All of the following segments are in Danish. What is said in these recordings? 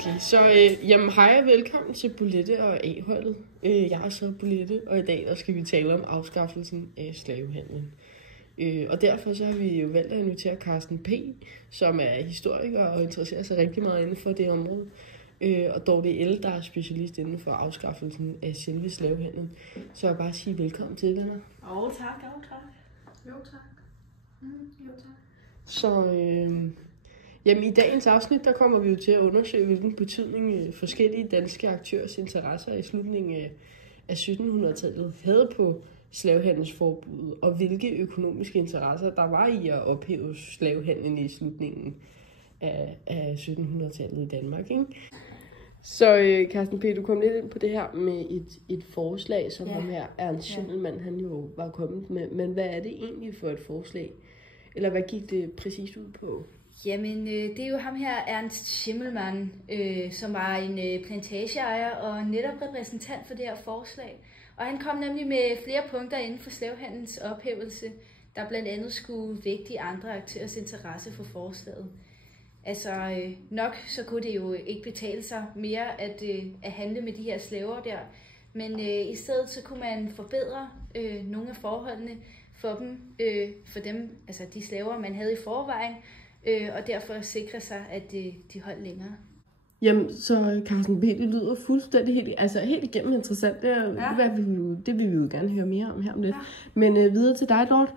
Okay, så jamen hej og velkommen til Bolette og A-holdet. Jeg er så Bolette, og i dag der skal vi tale om afskaffelsen af slavehandlen. Og derfor så har vi jo valgt at invitere Carsten P., som er historiker og interesserer sig rigtig meget inden for det område. Og Dorte L., der er specialist inden for afskaffelsen af selve slavehandlen. Så jeg vil bare sige velkommen til dig. Tak. Jo tak. Så jamen, i dagens afsnit, der kommer vi jo til at undersøge, hvilken betydning forskellige danske aktørers interesser i slutningen af 1700-tallet havde på slavehandelsforbuddet, og hvilke økonomiske interesser der var i at ophæve slavehandlen i slutningen af 1700-tallet i Danmark, ikke? Så Carsten P., du kom lidt ind på det her med et forslag, som ham her Ernst Schimmelmann, han jo var kommet med. Men hvad er det egentlig for et forslag? Eller hvad gik det præcis ud på? Jamen, det er jo ham her, Ernst Schimmelmann, som var en plantageejer og netop repræsentant for det her forslag. Og han kom nemlig med flere punkter inden for slavehandlens ophævelse, der blandt andet skulle vægte de andre aktørers interesse for forslaget. Altså, nok så kunne det jo ikke betale sig mere at handle med de her slaver der, men i stedet så kunne man forbedre nogle af forholdene for dem, altså de slaver, man havde i forvejen, og derfor sikre sig, at de holdt længere. Jamen, så Carsten B., det lyder fuldstændig helt igennem interessant. Det vil vi jo gerne høre mere om her om lidt. Ja. Men videre til dig, Dorte.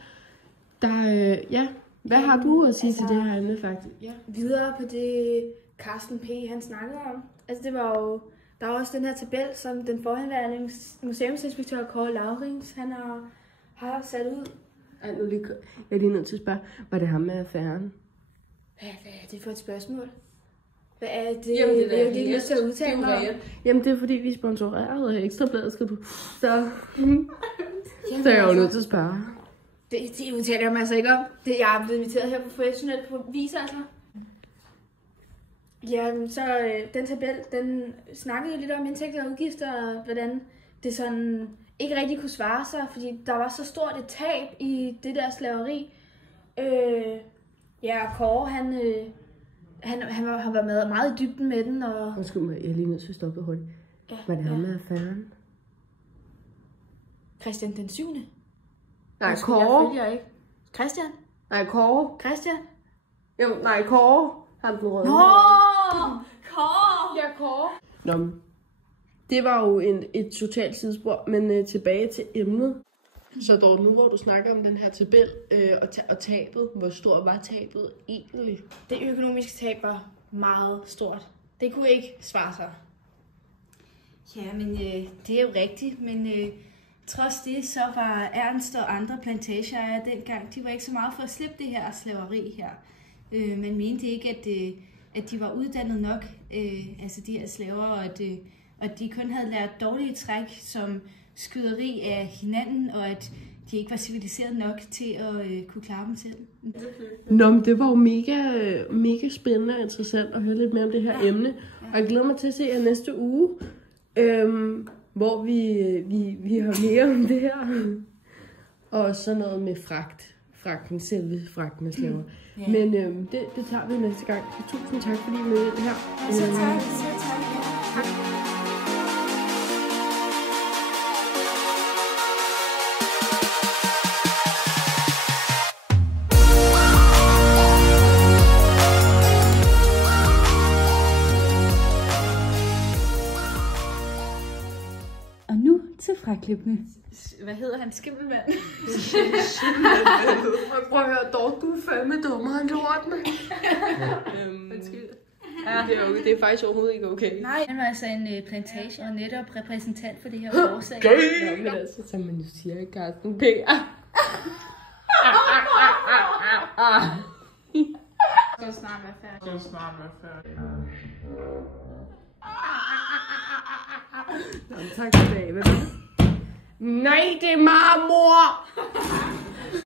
Hvad har du at sige til det her emne, faktisk? Ja. Videre på det, Carsten P. han snakkede om. Altså, det var jo, der var også den her tabel, som den forhenværende museumsinspektør Kåre Laurings, han har sat ud. Jeg er lige nødt til at spørge, var det ham med affæren? Hvad er det for et spørgsmål? Hvad er det? Jamen, det er ikke lyst til at udtale mig om. Jamen, det er fordi, vi er sponsoreret af Ekstrabladet, skal du. Så jeg er jo nødt til at spørge. Det udtaler jeg mig altså ikke om. Jeg er blevet inviteret her på professionelt på vis, altså. Jamen, så den tabel, den snakkede lidt om indtægter og udgifter, og hvordan det sådan ikke rigtig kunne svare sig, fordi der var så stort et tab i det der slaveri. Kåre, han var meget i dybden med den, og... Undskyld mig, jeg er lige nødt til at stoppe hurtigt. Ja, var det ham med affæren? Christian den 7. Nej, Kåre. Jeg følger ikke. Christian? Nej, Kåre. Christian? Jo, nej, Kåre. Han blev rød. Nå! Kåre! Ja, Kåre. Nå, det var jo et totalt sidespor, men tilbage til emnet. Så Dorte, nu hvor du snakker om den her tabel og tabet, hvor stort var tabet egentlig? Det økonomiske tab var meget stort. Det kunne ikke svare sig. Ja, men det er jo rigtigt, men trods det så var Ernst og andre plantageejere dengang, de var ikke så meget for at slippe det her slaveri her. Man mente ikke, at de var uddannet nok, altså de her slaver, og at de kun havde lært dårlige træk som skyderi af hinanden, og at de ikke var civiliseret nok til at kunne klare dem selv. Nå, men det var jo mega spændende og interessant at høre lidt mere om det her emne. Og jeg glæder mig til at se jer næste uge, hvor vi har mere om det her. Og så noget med selve fragten af slaver. Men det tager vi næste gang. Så tusind tak, fordi I mødte det her. Så tak. Og nu til fraklippene. Hvad hedder han? Skimmelmand? Prøv at høre, Dorte, du er fandme dummere end lort, mand. Undskyld. Ja, det er faktisk overhovedet ikke okay. Nej, han var altså en plantage og netop repræsentant for det her forslag. Nå, men altså, som man jo siger, Carsten P. Skal snart være færdig. Nå, tak for i dag. Nej, det er marmor!